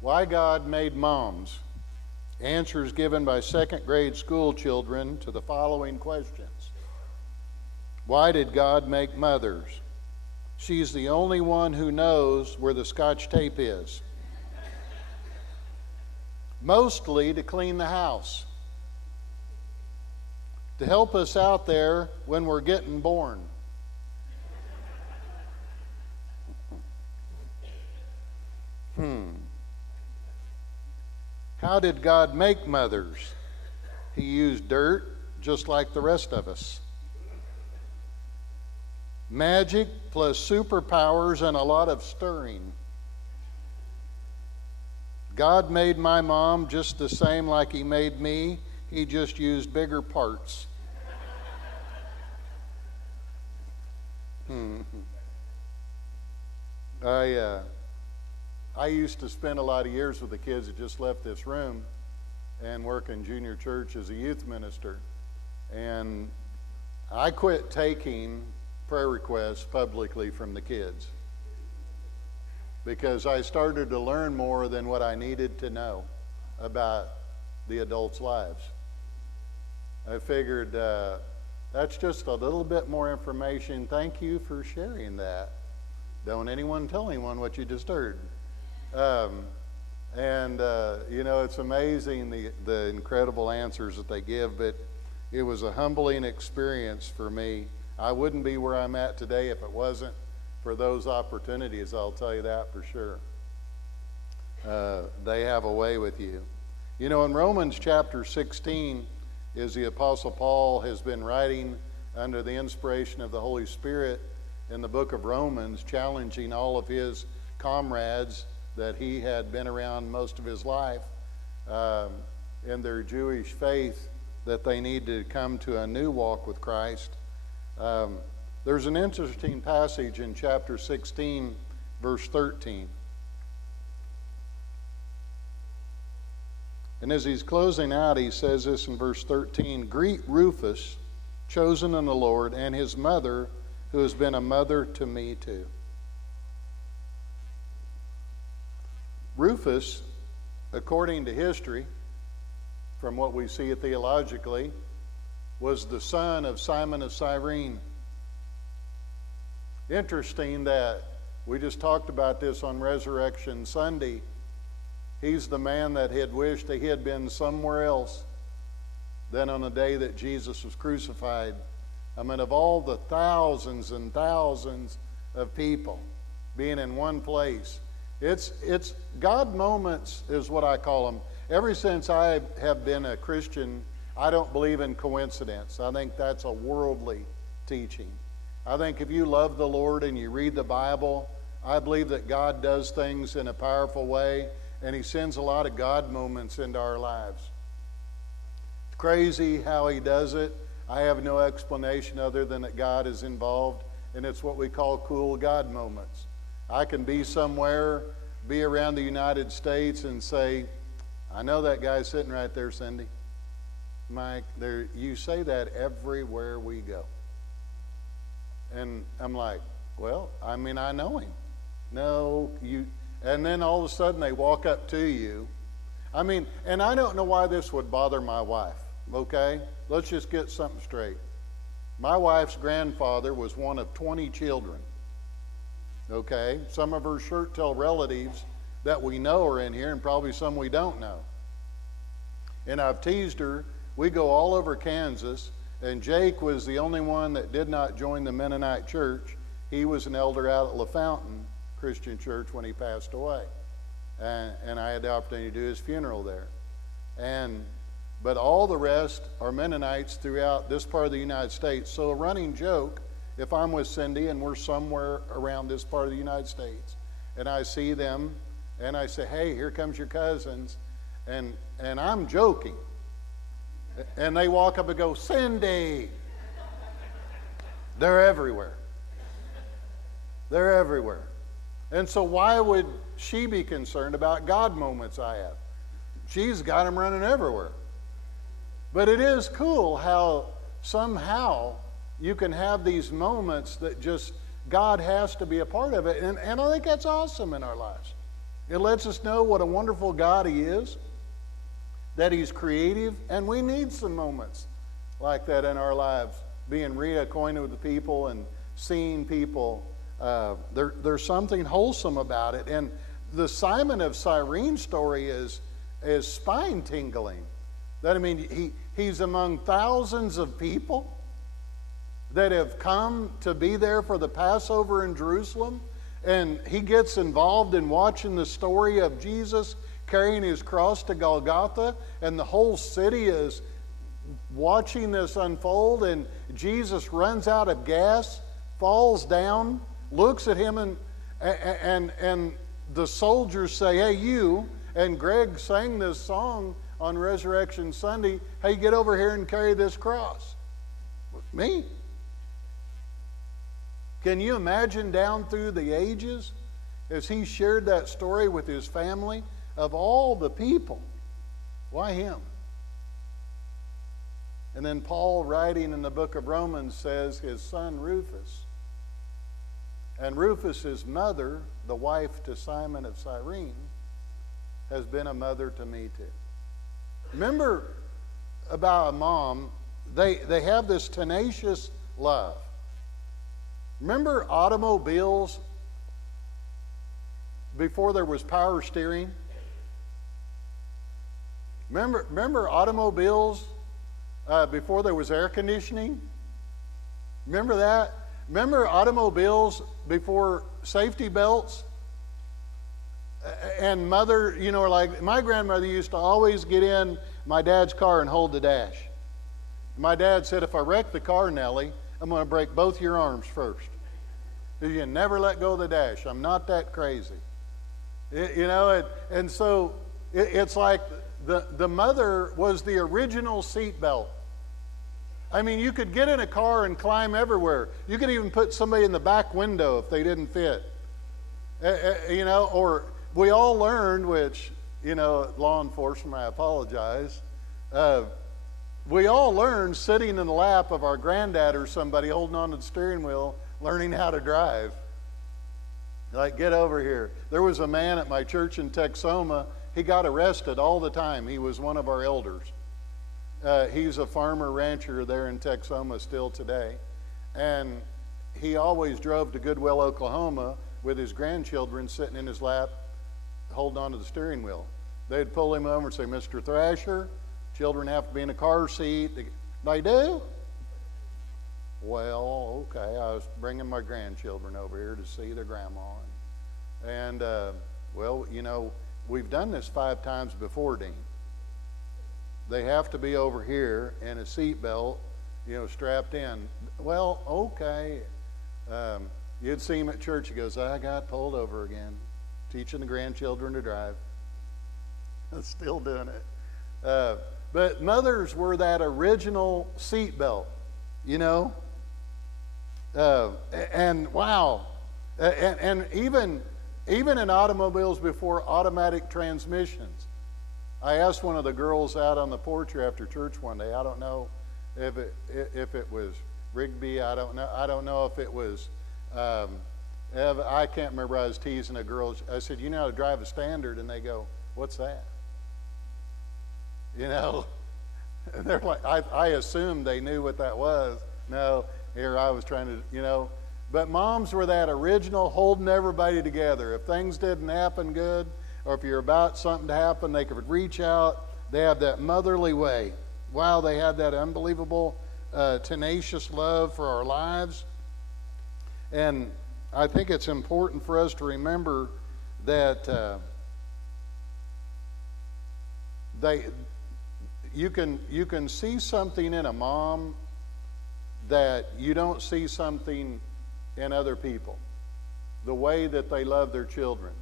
Why God Made Moms. Answers given by second grade school children to the following questions. Why did God make mothers? She's the only one who knows where the Scotch tape is. Mostly to clean the house. To help us out there when we're getting born. How did God make mothers? He used dirt just like the rest of us. Magic plus superpowers and a lot of stirring. God made my mom just the same like he made me. He just used bigger parts. I used to spend a lot of years with the kids that just left this room and work in junior church as a youth minister. And I quit taking prayer requests publicly from the kids because I started to learn more than what I needed to know about the adults' lives. I figured that's just a little bit more information. Thank you for sharing that. Don't anyone tell anyone what you just heard. It's amazing the incredible answers that they give, but it was a humbling experience for me. I wouldn't be where I'm at today if it wasn't for those opportunities, I'll tell you that for sure. They have a way with you. You know, in Romans chapter 16, as the Apostle Paul has been writing under the inspiration of the Holy Spirit in the book of Romans, challenging all of his comrades that he had been around most of his life in their Jewish faith, that they need to come to a new walk with Christ. There's an interesting passage in chapter 16, verse 13. And as he's closing out, he says this in verse 13, "Greet Rufus, chosen in the Lord, and his mother, who has been a mother to me too." Rufus, according to history, from what we see theologically, was the son of Simon of Cyrene. Interesting that we just talked about this on Resurrection Sunday. He's the man that had wished that he had been somewhere else than on the day that Jesus was crucified. I mean, of all the thousands and thousands of people being in one place, it's God moments is what I call them. Ever since I have been a Christian, I don't believe in coincidence. I think that's a worldly teaching. I think if you love the Lord and you read the Bible, I believe that God does things in a powerful way, and he sends a lot of God moments into our lives. It's crazy how he does it. I have no explanation other than that God is involved, and it's what we call cool God moments. I can be somewhere, be around the United States and say, "I know that guy sitting right there, Cindy. Mike, you say that everywhere we go." And I'm like, "Well, I mean, I know him." "No, you," and then all of a sudden they walk up to you. I mean, and I don't know why this would bother my wife, okay? Let's just get something straight. My wife's grandfather was one of 20 children, okay? Some of her shirt-tail relatives that we know are in here, and probably some we don't know. And I've teased her. We go all over Kansas, and Jake was the only one that did not join the Mennonite church. He was an elder out at LaFountain Christian Church when he passed away. And I had the opportunity to do his funeral there. But all the rest are Mennonites throughout this part of the United States. So a running joke, if I'm with Cindy and we're somewhere around this part of the United States, and I see them, and I say, "Hey, here comes your cousins," and I'm joking. And they walk up and go, "Cindy!" They're everywhere. They're everywhere. And so why would she be concerned about God moments I have? She's got them running everywhere. But it is cool how somehow you can have these moments that just God has to be a part of it. And I think that's awesome in our lives. It lets us know what a wonderful God He is, that He's creative, and we need some moments like that in our lives, being reacquainted with the people and seeing people. There's something wholesome about it. And the Simon of Cyrene story is spine-tingling. That, I mean, he's among thousands of people that have come to be there for the Passover in Jerusalem, and he gets involved in watching the story of Jesus carrying his cross to Golgotha, and the whole city is watching this unfold, and Jesus runs out of gas, falls down, looks at him, and the soldiers say, "Hey, you," and Greg sang this song on Resurrection Sunday, "Hey, get over here and carry this cross." Me? Can you imagine down through the ages as he shared that story with his family, of all the people, why him? And then Paul, writing in the book of Romans, says his son Rufus, and Rufus's mother, the wife to Simon of Cyrene, has been a mother to me too. Remember about a mom, they have this tenacious love. Remember automobiles before there was power steering? Remember automobiles before there was air conditioning? Remember that? Remember automobiles before safety belts? And mother, like my grandmother used to always get in my dad's car and hold the dash. My dad said, "If I wreck the car, Nellie, I'm going to break both your arms first. You never let go of the dash. I'm not that crazy." And so it's like the mother was the original seatbelt. I mean, you could get in a car and climb everywhere. You could even put somebody in the back window if they didn't fit. Or we all learned, which, law enforcement, I apologize. We all learned sitting in the lap of our granddad or somebody holding on to the steering wheel, learning how to drive. Like, get over here. There was a man at my church in Texoma. He got arrested all the time. He was one of our elders. He's a farmer rancher there in Texoma still today. And he always drove to Goodwill, Oklahoma with his grandchildren sitting in his lap, holding on to the steering wheel. They'd pull him over and say, "Mr. Thrasher, children have to be in a car seat." They do? Well, okay. I was bringing my grandchildren over here to see their grandma. And we've done this 5 times before, Dean. They have to be over here in a seatbelt, strapped in. Well, okay. You'd see him at church. He goes, "I got pulled over again, teaching the grandchildren to drive." Still doing it. But mothers were that original seatbelt, and wow. And even in automobiles before automatic transmissions. I asked one of the girls out on the porch after church one day. I don't know if it was Rigby. I don't know if it was Ev. I can't remember. I was teasing a girl. I said, "You know how to drive a Standard?" And they go, "What's that?" And they're like, I assumed they knew what that was. No, here I was trying to, But moms were that original holding everybody together. If things didn't happen good, or if you're about something to happen, they could reach out. They have that motherly way. Wow, they had that unbelievable, tenacious love for our lives. And I think it's important for us to remember that you can see something in a mom that you don't see something in other people. The way that they love their children.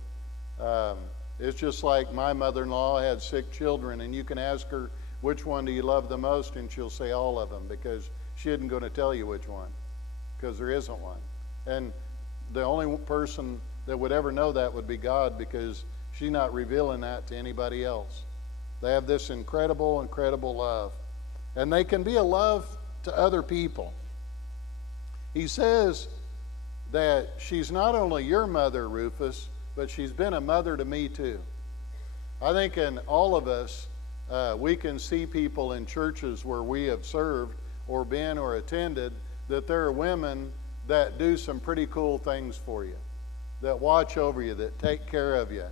It's just like my mother-in-law had 6 children, and you can ask her, "Which one do you love the most?" and she'll say all of them, because she isn't going to tell you which one, because there isn't one. And the only person that would ever know that would be God, because she's not revealing that to anybody else. They have this incredible, incredible love. And they can be a love to other people. He says that she's not only your mother, Rufus, but she's been a mother to me too. I think in all of us, we can see people in churches where we have served or been or attended, that there are women that do some pretty cool things for you, that watch over you, that take care of you.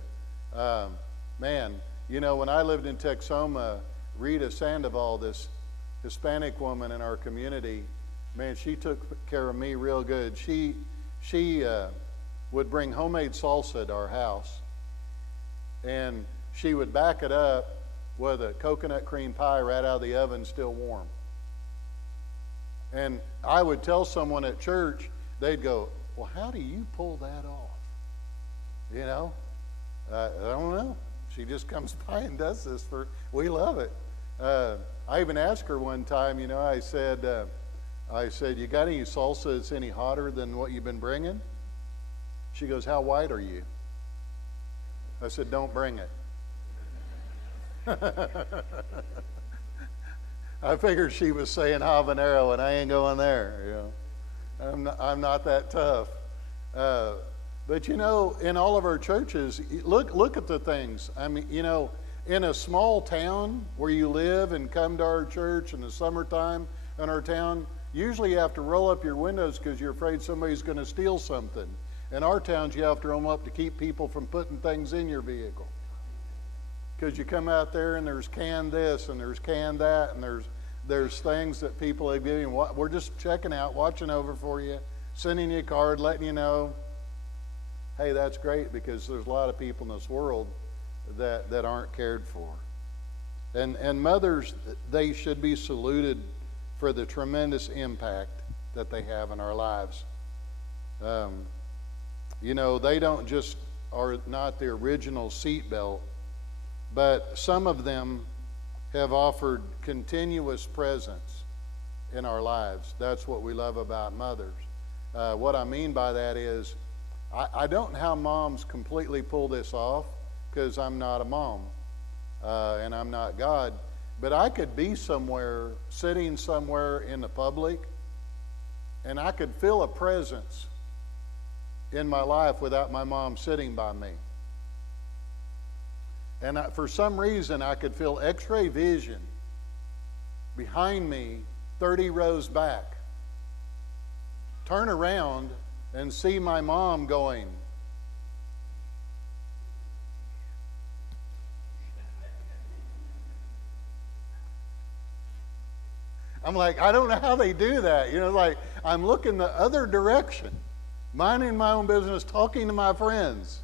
Man, you know, when I lived in Texoma, Rita Sandoval, this Hispanic woman in our community, man, she took care of me real good. She would bring homemade salsa to our house, and she would back it up with a coconut cream pie right out of the oven, still warm. And I would tell someone at church, they'd go, well, how do you pull that off? You know, I don't know. She just comes by and does this we love it. I even asked her one time, you know, I said, you got any salsa that's any hotter than what you've been bringing? She goes, how white are you? I said, don't bring it. I figured she was saying habanero, and I ain't going there. You know, I'm not that tough. But you know, in all of our churches, look at the things. I mean, you know, in a small town where you live and come to our church in the summertime in our town, usually you have to roll up your windows because you're afraid somebody's going to steal something. In our towns, you have to roll them up to keep people from putting things in your vehicle. Because you come out there and there's canned this and there's canned that, and there's things that people have given you. We're just checking out, watching over for you, sending you a card, letting you know, hey, that's great, because there's a lot of people in this world that aren't cared for. And mothers, they should be saluted for the tremendous impact that they have in our lives. You know, they don't just are not the original seatbelt, but some of them have offered continuous presence in our lives. That's what we love about mothers. What I mean by that is, I don't know how moms completely pull this off, because I'm not a mom and I'm not God, but I could be somewhere, sitting somewhere in the public, and I could feel a presence in my life without my mom sitting by me. And for some reason, I could feel x-ray vision behind me 30 rows back. Turn around and see my mom going, I'm like, I don't know how they do that. You know, like, I'm looking the other direction, minding my own business, talking to my friends.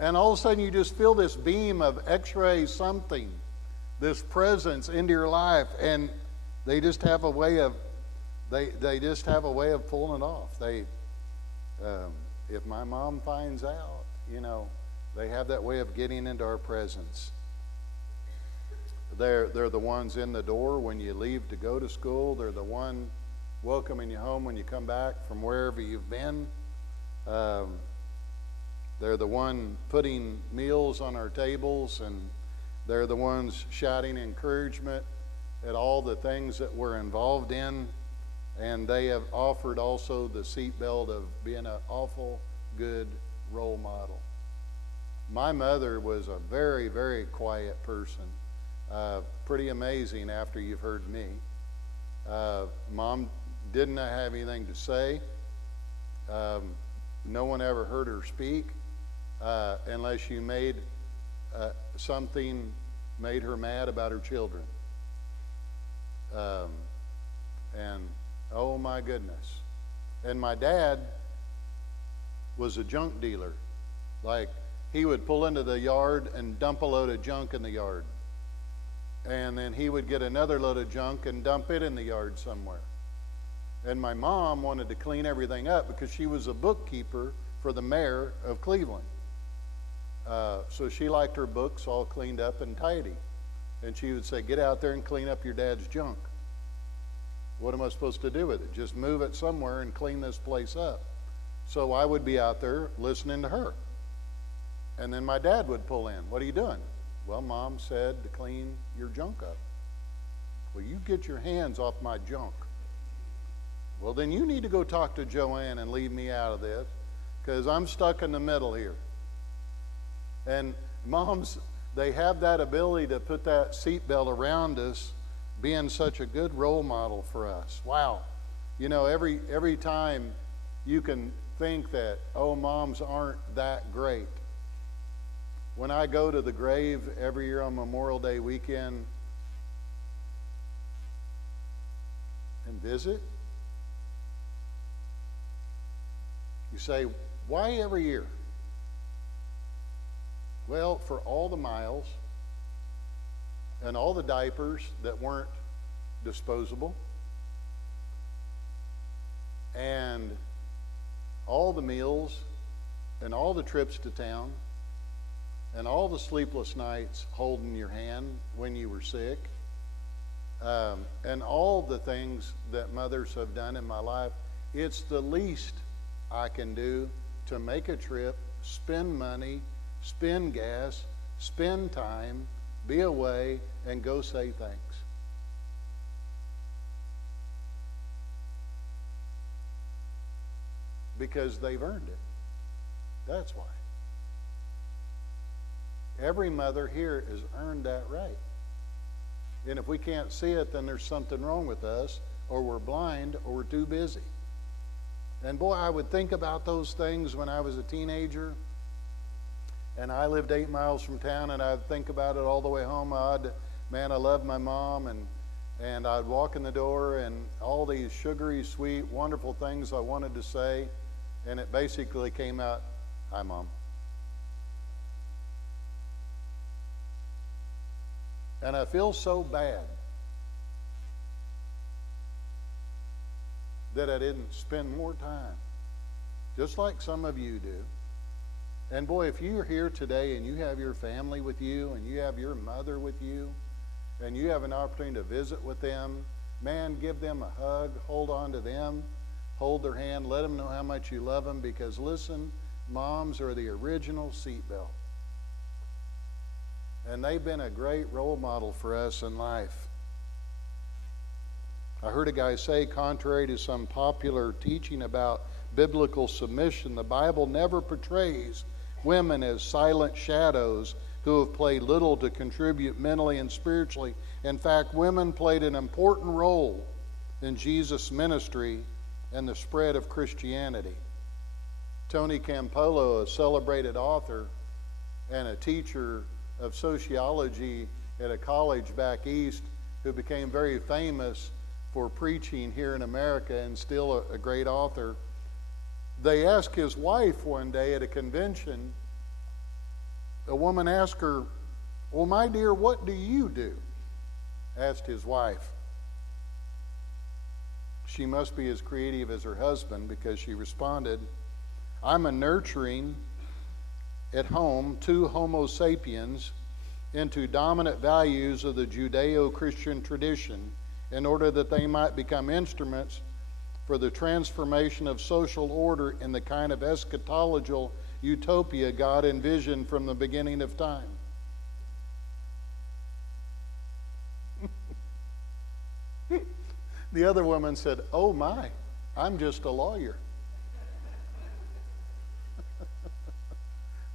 And all of a sudden you just feel this beam of x-ray something, this presence into your life, and they just have a way of, they just have a way of pulling it off. If my mom finds out, you know, they have that way of getting into our presence. They're the ones in the door when you leave to go to school. They're the one welcoming you home when you come back from wherever you've been. They're the one putting meals on our tables, and they're the ones shouting encouragement at all the things that we're involved in. And they have offered also the seatbelt of being an awful good role model. My mother was a very, very quiet person. Pretty amazing after you've heard me. Mom didn't have anything to say. No one ever heard her speak unless you made something made her mad about her children. And oh my goodness. And my dad was a junk dealer. Like, he would pull into the yard and dump a load of junk in the yard. And then he would get another load of junk and dump it in the yard somewhere. And my mom wanted to clean everything up because she was a bookkeeper for the mayor of Cleveland. So she liked her books all cleaned up and tidy. And she would say, get out there and clean up your dad's junk. What am I supposed to do with it? Just move it somewhere and clean this place up. So I would be out there listening to her. And then my dad would pull in. What are you doing? Well, Mom said to clean your junk up. Well, you get your hands off my junk. Well, then you need to go talk to Joanne and leave me out of this, because I'm stuck in the middle here. And moms, they have that ability to put that seatbelt around us, being such a good role model for us. Wow. You know, every time you can think that, oh, moms aren't that great. When I go to the grave every year on Memorial Day weekend and visit, you say, why every year? Well, for all the miles and all the diapers that weren't disposable, and all the meals and all the trips to town and all the sleepless nights holding your hand when you were sick, and all the things that mothers have done in my life, it's the least I can do to make a trip, spend money, spend gas, spend time, be away, and go say thanks. Because they've earned it. That's why. Every mother here has earned that right. And if we can't see it, then there's something wrong with us, or we're blind, or we're too busy. And boy, I would think about those things when I was a teenager, and I lived 8 miles from town, and I'd think about it all the way home. I love my mom, and I'd walk in the door, and all these sugary, sweet, wonderful things I wanted to say, and it basically came out, "Hi, Mom." And I feel so bad that I didn't spend more time, just like some of you do. And boy, if you're here today and you have your family with you and you have your mother with you and you have an opportunity to visit with them, man, give them a hug, hold on to them, hold their hand, let them know how much you love them, because listen, moms are the original seatbelt. And they've been a great role model for us in life. I heard a guy say, contrary to some popular teaching about biblical submission, the Bible never portrays women as silent shadows who have played little to contribute mentally and spiritually. In fact, women played an important role in Jesus' ministry and the spread of Christianity. Tony Campolo, a celebrated author and a teacher of sociology at a college back east, who became very famous for preaching here in America and still a great author. They asked his wife one day at a convention, a woman asked her, "Well, my dear, what do you do?" asked his wife. She must be as creative as her husband, because she responded, "I'm a nurturing at home 2 Homo sapiens into dominant values of the Judeo-Christian tradition in order that they might become instruments for the transformation of social order in the kind of eschatological utopia God envisioned from the beginning of time." The other woman said, "Oh my, I'm just a lawyer."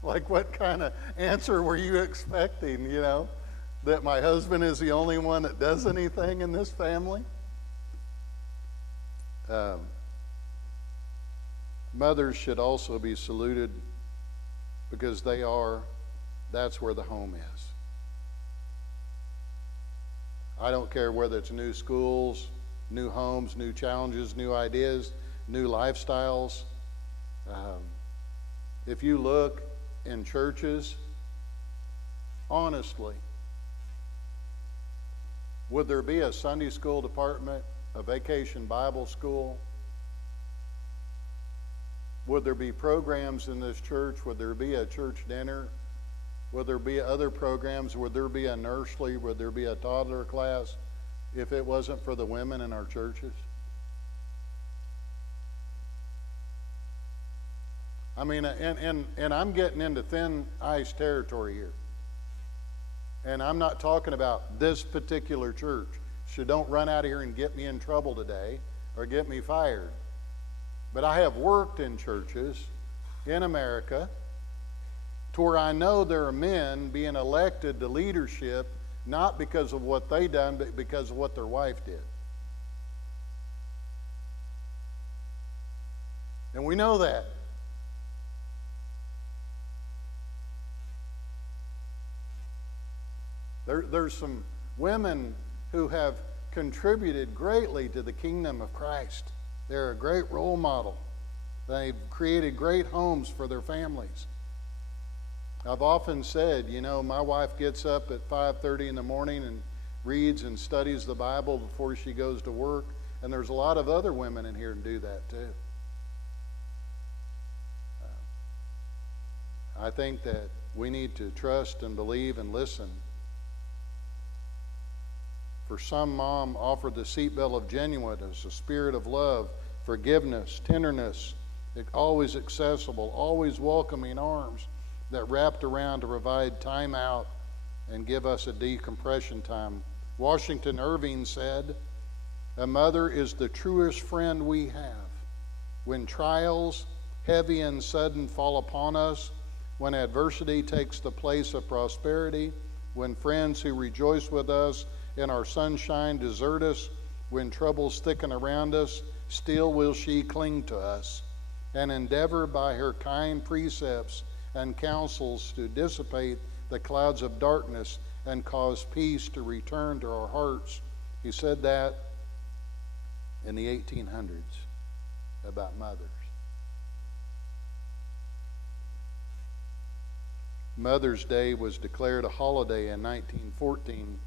Like, what kind of answer were you expecting, that my husband is the only one that does anything in this family? Mothers should also be saluted, because that's where the home is. I don't care whether it's new schools, new homes, new challenges, new ideas, new lifestyles. If you look in churches, honestly, would there be a Sunday school department, a vacation Bible school? Would there be programs in this church? Would there be a church dinner? Would there be other programs? Would there be a nursery? Would there be a toddler class if it wasn't for the women in our churches? I mean, and I'm getting into thin ice territory here. And I'm not talking about this particular church. So don't run out of here and get me in trouble today or get me fired. But I have worked in churches in America to where I know there are men being elected to leadership not because of what they done, but because of what their wife did. And we know that. There's some women who have contributed greatly to the kingdom of Christ. They're a great role model. They've created great homes for their families. I've often said, my wife gets up at 5:30 in the morning and reads and studies the Bible before she goes to work. And there's a lot of other women in here who do that too. I think that we need to trust and believe and listen. For some, mom offered the seatbelt of genuineness, a spirit of love, forgiveness, tenderness, always accessible, always welcoming arms that wrapped around to provide time out and give us a decompression time. Washington Irving said, "A mother is the truest friend we have. When trials, heavy and sudden, fall upon us, when adversity takes the place of prosperity, when friends who rejoice with us in our sunshine desert us, when troubles thicken around us, still will she cling to us and endeavor by her kind precepts and counsels to dissipate the clouds of darkness and cause peace to return to our hearts." He said that in the 1800s about mothers. Mother's Day was declared a holiday in 1914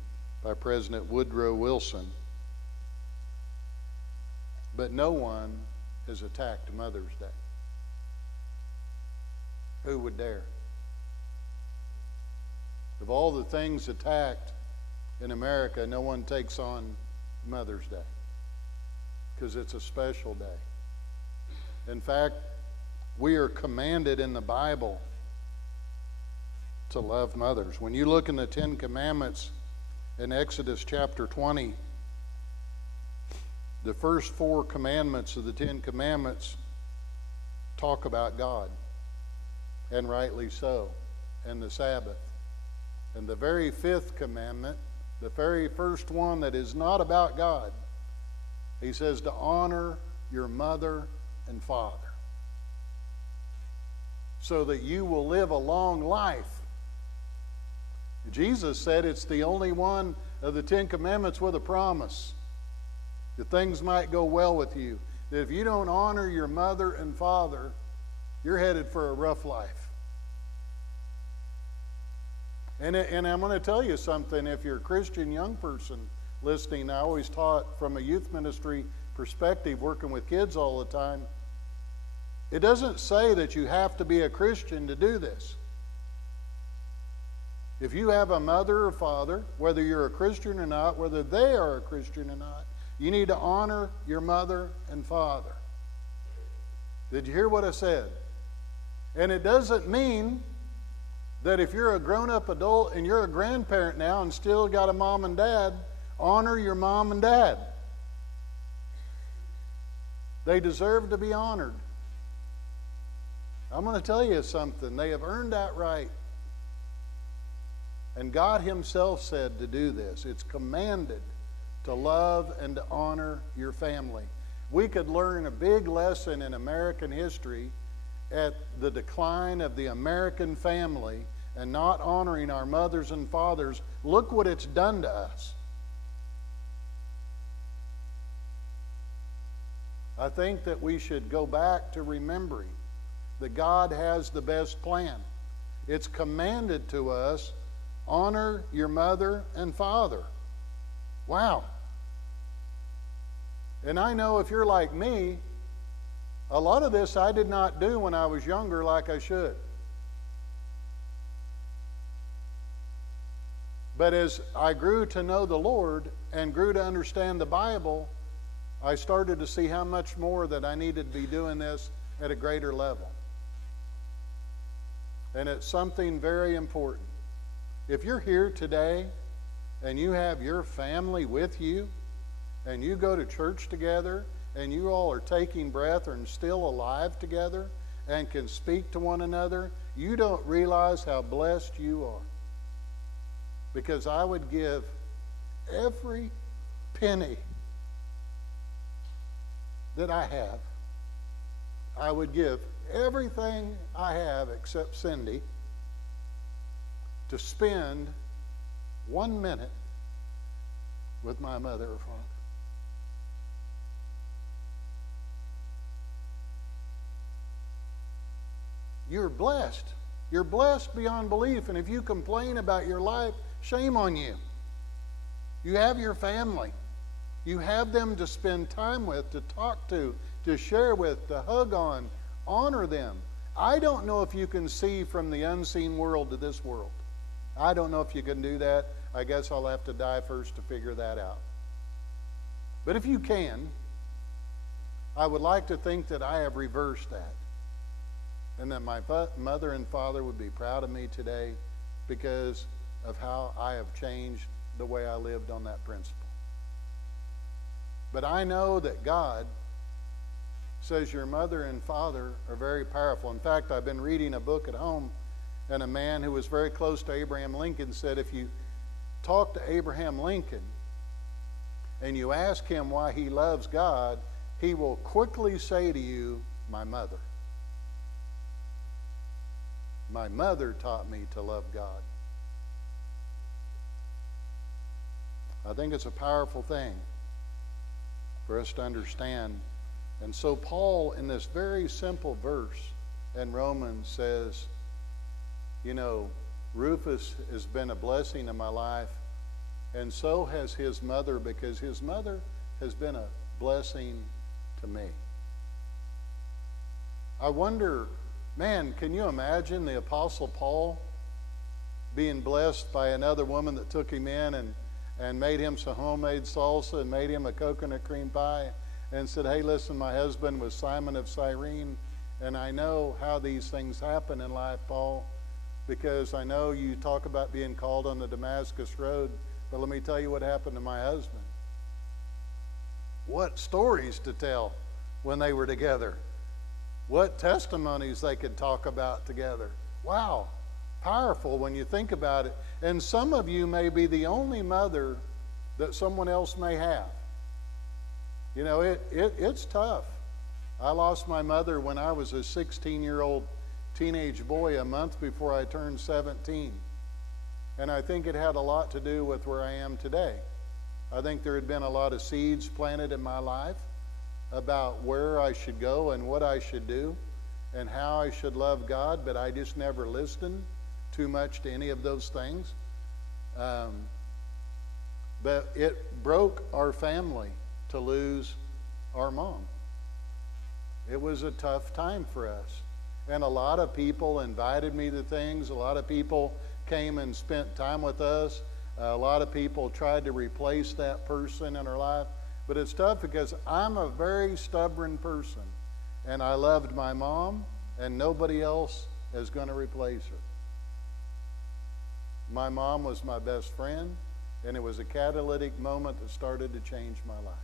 by President Woodrow Wilson. But no one has attacked Mother's Day. Who would dare? Of all the things attacked in America, no one takes on Mother's Day because it's a special day. In fact, we are commanded in the Bible to love mothers. When you look in the 10 Commandments in Exodus chapter 20, the first 4 commandments of the 10 Commandments talk about God, and rightly so, and the Sabbath. And the very 5th commandment, the very first one that is not about God, he says to honor your mother and father so that you will live a long life. Jesus said it's the only one of the 10 Commandments with a promise that things might go well with you. That if you don't honor your mother and father, you're headed for a rough life. And I'm going to tell you something. If you're a Christian young person listening, I always taught from a youth ministry perspective, working with kids all the time. It doesn't say that you have to be a Christian to do this. If you have a mother or father, whether you're a Christian or not, whether they are a Christian or not, you need to honor your mother and father. Did you hear what I said? And it doesn't mean that if you're a grown-up adult and you're a grandparent now and still got a mom and dad, honor your mom and dad. They deserve to be honored. I'm going to tell you something. They have earned that right. And God himself said to do this. It's commanded to love and to honor your family. We could learn a big lesson in American history at the decline of the American family and not honoring our mothers and fathers. Look what it's done to us. I think that we should go back to remembering that God has the best plan. It's commanded to us, honor your mother and father. Wow. And I know if you're like me, a lot of this I did not do when I was younger like I should. But as I grew to know the Lord and grew to understand the Bible, I started to see how much more that I needed to be doing this at a greater level. And it's something very important. If you're here today and you have your family with you and you go to church together and you all are taking breath and still alive together and can speak to one another, You don't realize how blessed you are. Because I would give every penny that I have. I would give everything I have except Cindy to spend 1 minute with my mother or father. You're blessed. You're blessed beyond belief. And if you complain about your life, shame on you. You have your family. You have them to spend time with, to talk to share with, to hug on, honor them. I don't know if you can see from the unseen world to this world. I don't know if you can do that. I guess I'll have to die first to figure that out. But if you can, I would like to think that I have reversed that. And that my mother and father would be proud of me today because of how I have changed the way I lived on that principle. But I know that God says your mother and father are very powerful. In fact, I've been reading a book at home, and a man who was very close to Abraham Lincoln said if you talk to Abraham Lincoln and you ask him why he loves God, he will quickly say to you, my mother. My mother taught me to love God. I think it's a powerful thing for us to understand. And so Paul, in this very simple verse in Romans, says, you know, Rufus has been a blessing in my life, and so has his mother, because his mother has been a blessing to me. I wonder, man, can you imagine the Apostle Paul being blessed by another woman that took him in and made him some homemade salsa and made him a coconut cream pie and said, hey, listen, my husband was Simon of Cyrene, and I know how these things happen in life, Paul, because I know you talk about being called on the Damascus Road, but let me tell you what happened to my husband. What stories to tell when they were together. What testimonies they could talk about together. Wow, powerful when you think about it. And some of you may be the only mother that someone else may have. You know, it's tough. I lost my mother when I was a 16-year-old teenage boy a month before I turned 17. And I think it had a lot to do with where I am today. I think there had been a lot of seeds planted in my life about where I should go and what I should do and how I should love God, but I just never listened too much to any of those things. But it broke our family to lose our mom. It was a tough time for us. And a lot of people invited me to things. A lot of people came and spent time with us. A lot of people tried to replace that person in our life. But it's tough because I'm a very stubborn person. And I loved my mom, and nobody else is going to replace her. My mom was my best friend, and it was a catalytic moment that started to change my life.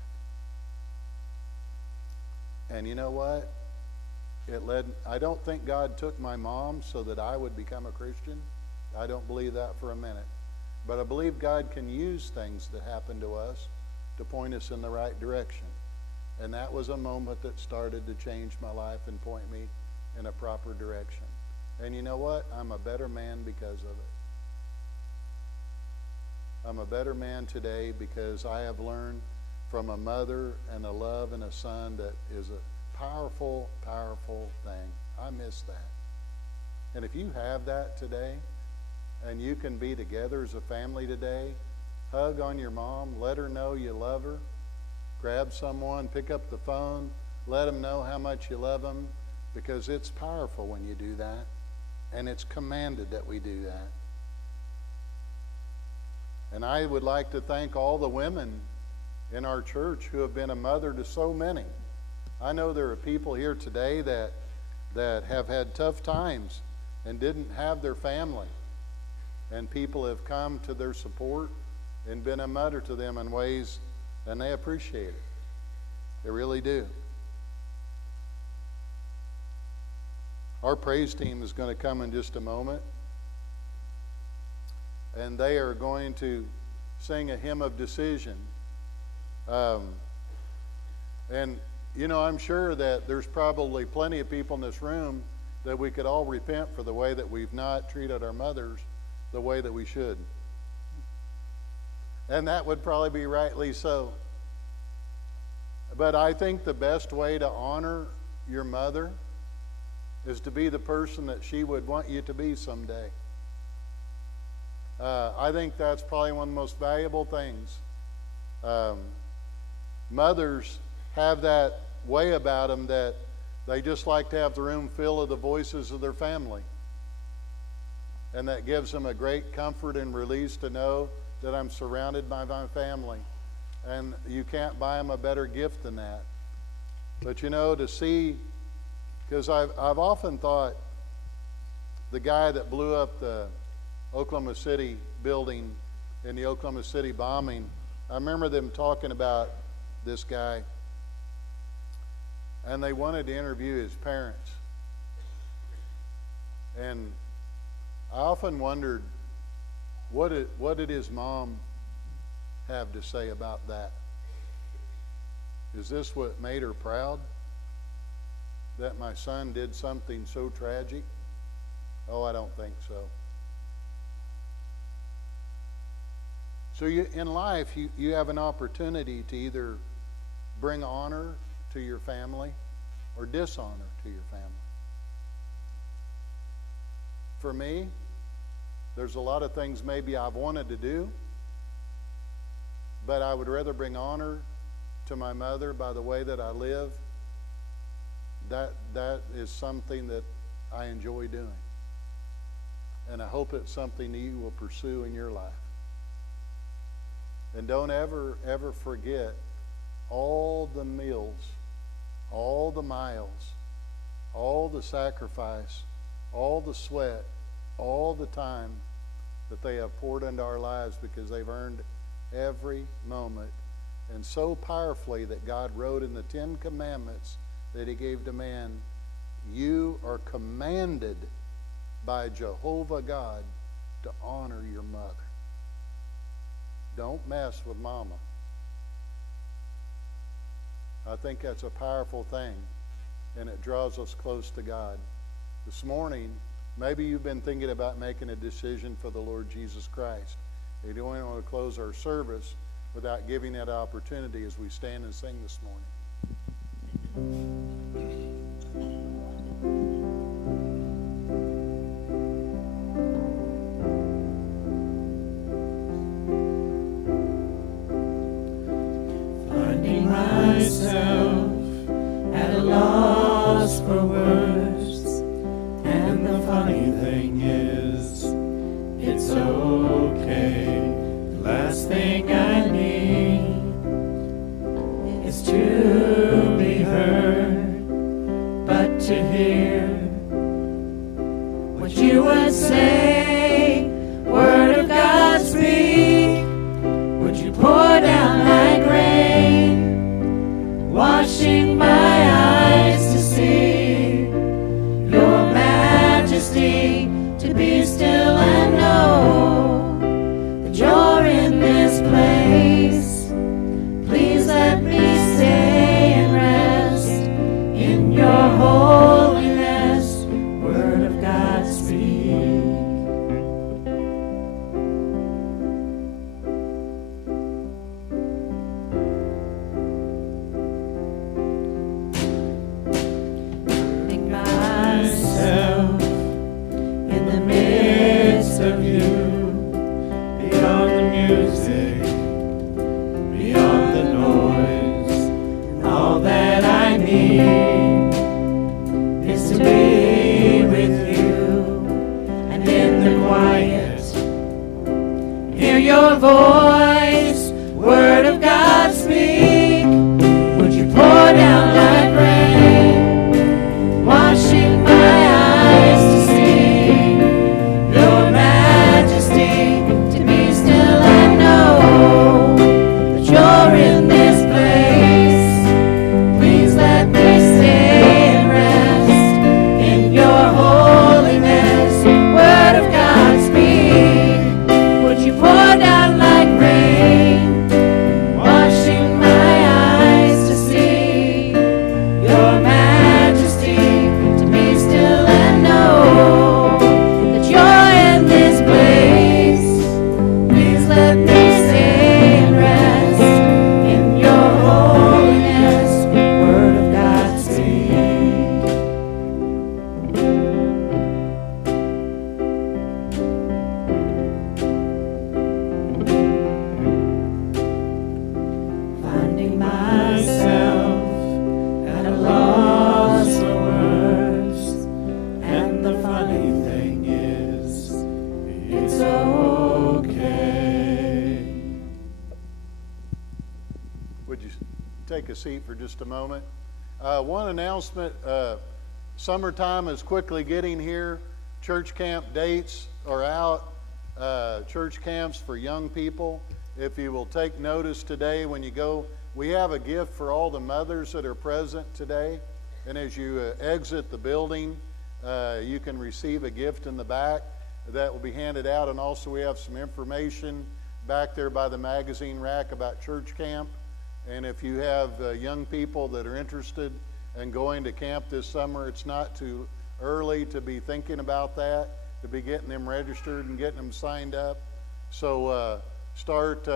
And you know what? I don't think God took my mom so that I would become a Christian. I don't believe that for a minute. But I believe God can use things that happen to us to point us in the right direction. And that was a moment that started to change my life and point me in a proper direction. And you know what? I'm a better man because of it. I'm a better man today because I have learned from a mother and a love and a son that is a powerful, powerful thing. I miss that. And if you have that today, and you can be together as a family today, hug on your mom, let her know you love her, grab someone, pick up the phone, let them know how much you love them, because it's powerful when you do that, and it's commanded that we do that. And I would like to thank all the women in our church who have been a mother to so many. I know there are people here today that have had tough times and didn't have their family. And people have come to their support and been a mother to them in ways, and they appreciate it. They really do. Our praise team is going to come in just a moment, and they are going to sing a hymn of decision. And, I'm sure that there's probably plenty of people in this room that we could all repent for the way that we've not treated our mothers the way that we should. And that would probably be rightly so. But I think the best way to honor your mother is to be the person that she would want you to be someday. I think that's probably one of the most valuable things. Mothers have that way about them that they just like to have the room full of the voices of their family. And that gives them a great comfort and release to know that I'm surrounded by my family. And you can't buy them a better gift than that. But to see, because I've often thought the guy that blew up the Oklahoma City building in the Oklahoma City bombing, I remember them talking about this guy, and they wanted to interview his parents. And I often wondered, what did his mom have to say about that? Is this what made her proud? That my son did something so tragic? Oh, I don't think so. So in life, you have an opportunity to either bring honor to your family or dishonor to your family. For me, there's a lot of things maybe I've wanted to do, but I would rather bring honor to my mother by the way that I live. That is something that I enjoy doing. And I hope it's something that you will pursue in your life. And don't ever forget all the meals, all the miles, all the sacrifice, all the sweat, all the time that they have poured into our lives, because they've earned every moment. And so powerfully that God wrote in the 10 Commandments that He gave to man, you are commanded by Jehovah God to honor your mother. Don't mess with mama. I think that's a powerful thing, and it draws us close to God. This morning, maybe you've been thinking about making a decision for the Lord Jesus Christ. You don't want to close our service without giving that opportunity as we stand and sing this morning. Finding myself at a loss for words, and the funny thing is, it's okay. The last thing I need is to be heard, but to hear what you would say. Word of God, speak. Would you pour down like rain, washing my eyes to see your majesty, to be still and know that you're in this place. Please let me stay and rest in your holiness. Word of God, speak. seat for just a moment. One announcement, summertime is quickly getting here. Church camp dates are out. Church camps for young people. If you will take notice today when you go, we have a gift for all the mothers that are present today. And as you exit the building, you can receive a gift in the back that will be handed out. And also we have some information back there by the magazine rack about church camp. And if you have young people that are interested in going to camp this summer, it's not too early to be thinking about that, to be getting them registered and getting them signed up. So start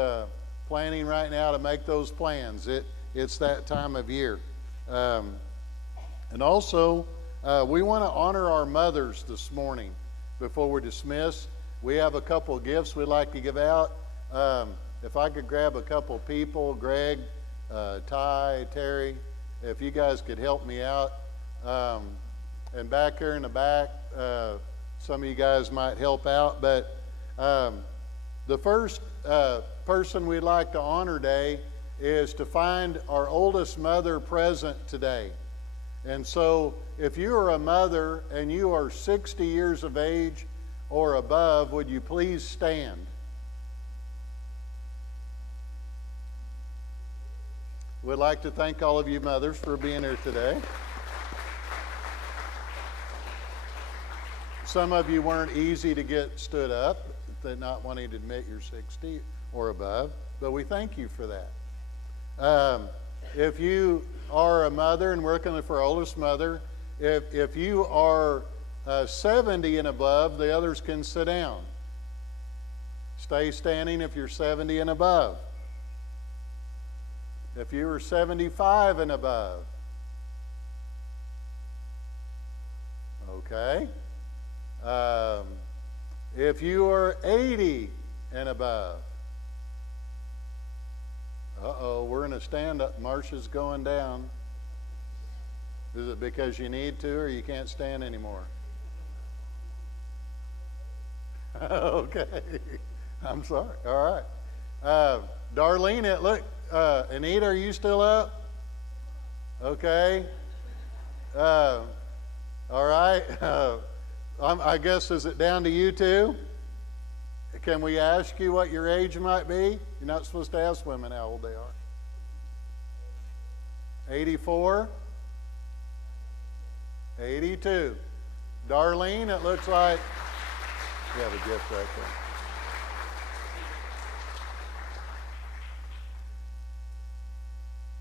planning right now to make those plans. It's that time of year. And also, we want to honor our mothers this morning before we're dismissed. We have a couple of gifts we'd like to give out. If I could grab a couple people, Greg, Ty, Terry, if you guys could help me out. And back here in the back, some of you guys might help out. But the first person we'd like to honor today is to find our oldest mother present today. And so if you are a mother and you are 60 years of age or above, would you please stand? We'd like to thank all of you mothers for being here today. Some of you weren't easy to get stood up, not wanting to admit you're 60 or above, but we thank you for that. If you are a mother, and we're looking for our oldest mother, if you are 70 and above, the others can sit down. Stay standing if you're 70 and above. If you are 75 and above. Okay. If you are 80 and above. Uh-oh, we're in a stand-up. Marcia's going down. Is it because you need to or you can't stand anymore? Okay. I'm sorry. All right. Darlene, Anita, are you still up? Okay. All right. I guess, is it down to you two? Can we ask you what your age might be? You're not supposed to ask women how old they are. 84? 82. Darlene, it looks like you have a gift right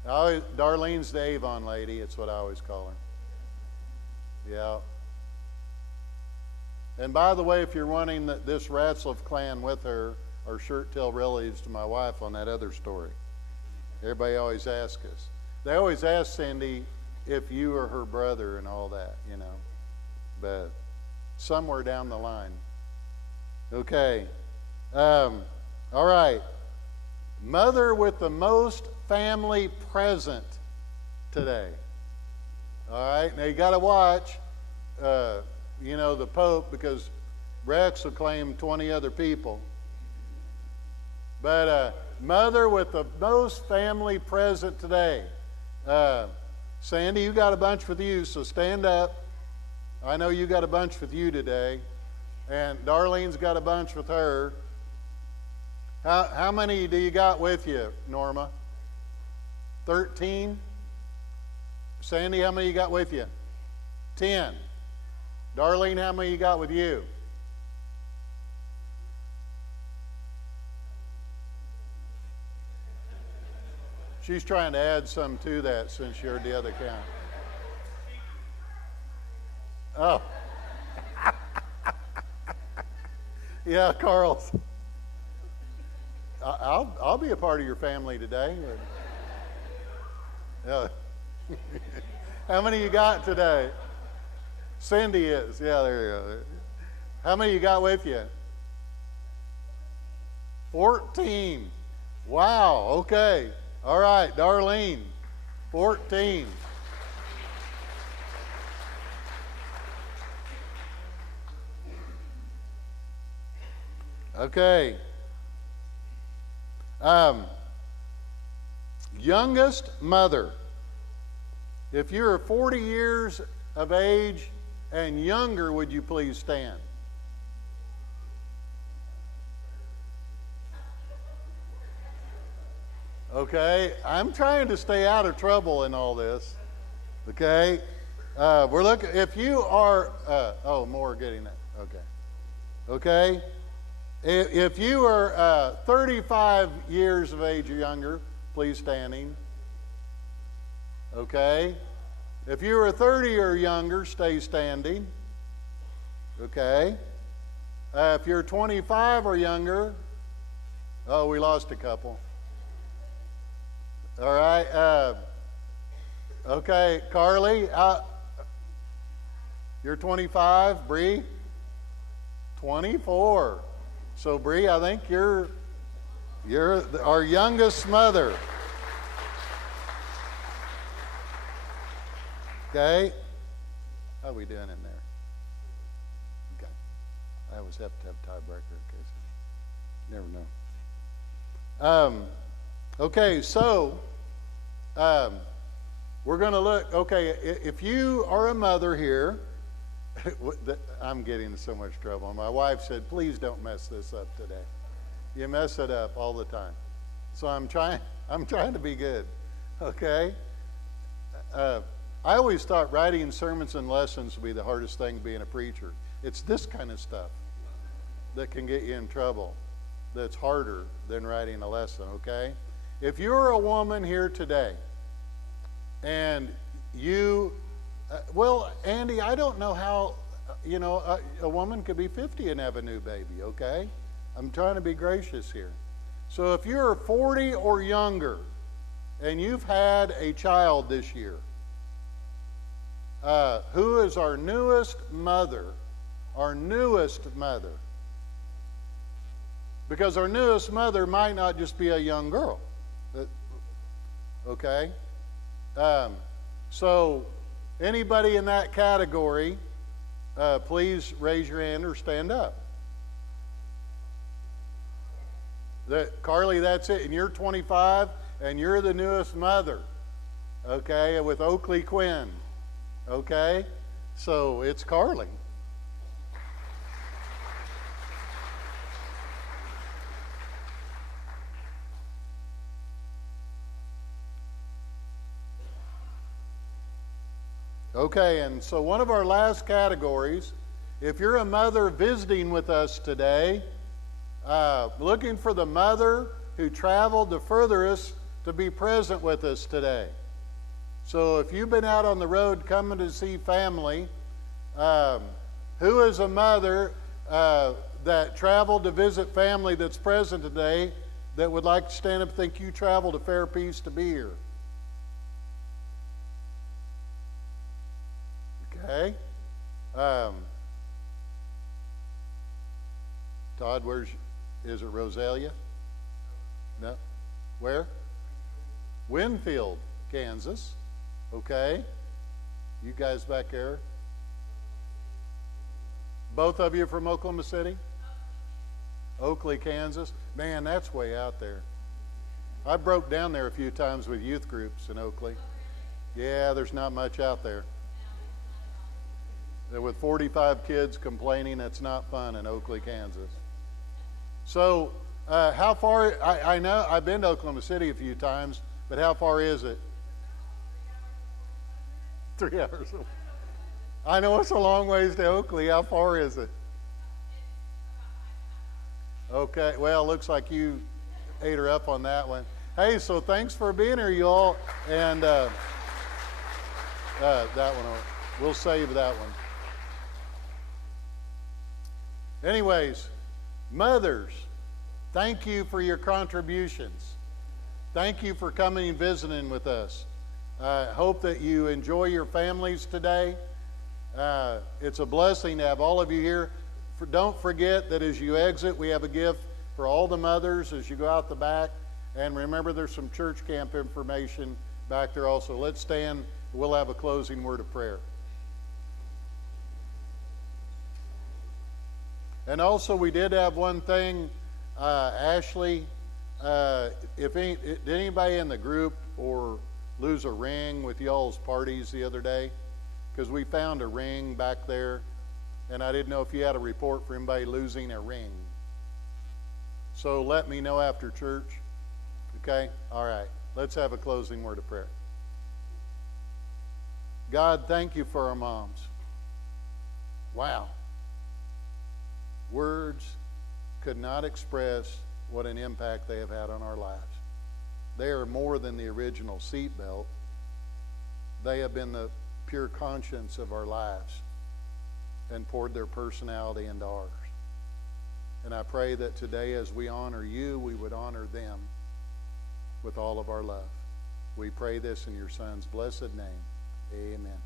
there. Darlene's the Avon lady. It's what I always call her. Yeah. And by the way, if you're running this Ratzlaff clan with her, our shirt tell relatives to my wife on that other story. Everybody always asks us. They always ask Cindy if you are her brother and all that, you know. But somewhere down the line. Okay. All right. Mother with the most family present today. All right. Now you got to watch. The Pope, because Rex will claim 20 other people. But mother with the most family present today. Sandy, you got a bunch with you, so stand up. I know you got a bunch with you today. And Darlene's got a bunch with her. How many do you got with you, Norma? 13? Sandy, how many you got with you? 10. Darlene, how many you got with you? She's trying to add some to that since you heard the other count. Oh. Yeah, Carl. I'll be a part of your family today. Yeah. How many you got today? Cindy is. Yeah, there you go. How many you got with you? 14. Wow, okay. All right, Darlene, 14. Okay. Youngest mother. If you're 40 years of age and younger, would you please stand? Okay, I'm trying to stay out of trouble in all this. Okay, we're looking. If you are, more getting it. Okay. If you are 35 years of age or younger, please standing. Okay. If you are 30 or younger, stay standing. Okay. If you're 25 or younger, we lost a couple. All right. Okay, Carly, you're 25. Bree, 24. So Bree, I think you're our youngest mother. Okay. How are we doing in there? Okay. I always have to have a tiebreaker in case. Never know. Okay, so we're going to look. Okay, if you are a mother here, I'm getting in so much trouble. My wife said, "Please don't mess this up today. You mess it up all the time." So I'm trying to be good. Okay. I always thought writing sermons and lessons would be the hardest thing being a preacher. It's this kind of stuff that can get you in trouble. That's harder than writing a lesson. Okay. If you're a woman here today, and you, Andy, I don't know how, a woman could be 50 and have a new baby, okay? I'm trying to be gracious here. So if you're 40 or younger, and you've had a child this year, who is our newest mother? Our newest mother. Because our newest mother might not just be a young girl. Okay? So anybody in that category, please raise your hand or stand up. Carly, that's it. And you're 25, and you're the newest mother. Okay? With Oakley Quinn. Okay? So it's Carly. Okay, and so one of our last categories, if you're a mother visiting with us today, looking for the mother who traveled the furthest to be present with us today. So if you've been out on the road coming to see family, who is a mother that traveled to visit family that's present today that would like to stand up and think you traveled a fair piece to be here? Okay. Todd, is it Rosalia? No. Where? Winfield, Kansas. Okay. You guys back there? Both of you from Oklahoma City? Oakley, Kansas. Man, that's way out there. I broke down there a few times with youth groups in Oakley. Yeah, there's not much out there. With 45 kids complaining, it's not fun in Oakley, Kansas. So, how far? I know I've been to Oklahoma City a few times, but how far is it? 3 hours. I know it's a long ways to Oakley. How far is it? Okay. Well, looks like you ate her up on that one. Hey, so thanks for being here, you all, and that one we'll save that one. Anyways, mothers, thank you for your contributions. Thank you for coming and visiting with us. I hope that you enjoy your families today. It's a blessing to have all of you here. Don't forget that as you exit, we have a gift for all the mothers as you go out the back. And remember, there's some church camp information back there also. Let's stand. We'll have a closing word of prayer. And also, we did have one thing, Ashley. Did anybody in the group or lose a ring with y'all's parties the other day? Because we found a ring back there, and I didn't know if you had a report for anybody losing a ring. So let me know after church. Okay? All right. Let's have a closing word of prayer. God, thank you for our moms. Wow. Words could not express what an impact they have had on our lives. They are more than the original seatbelt. They have been the pure conscience of our lives and poured their personality into ours. And I pray that today, as we honor you, we would honor them with all of our love. We pray this in your Son's blessed name. Amen.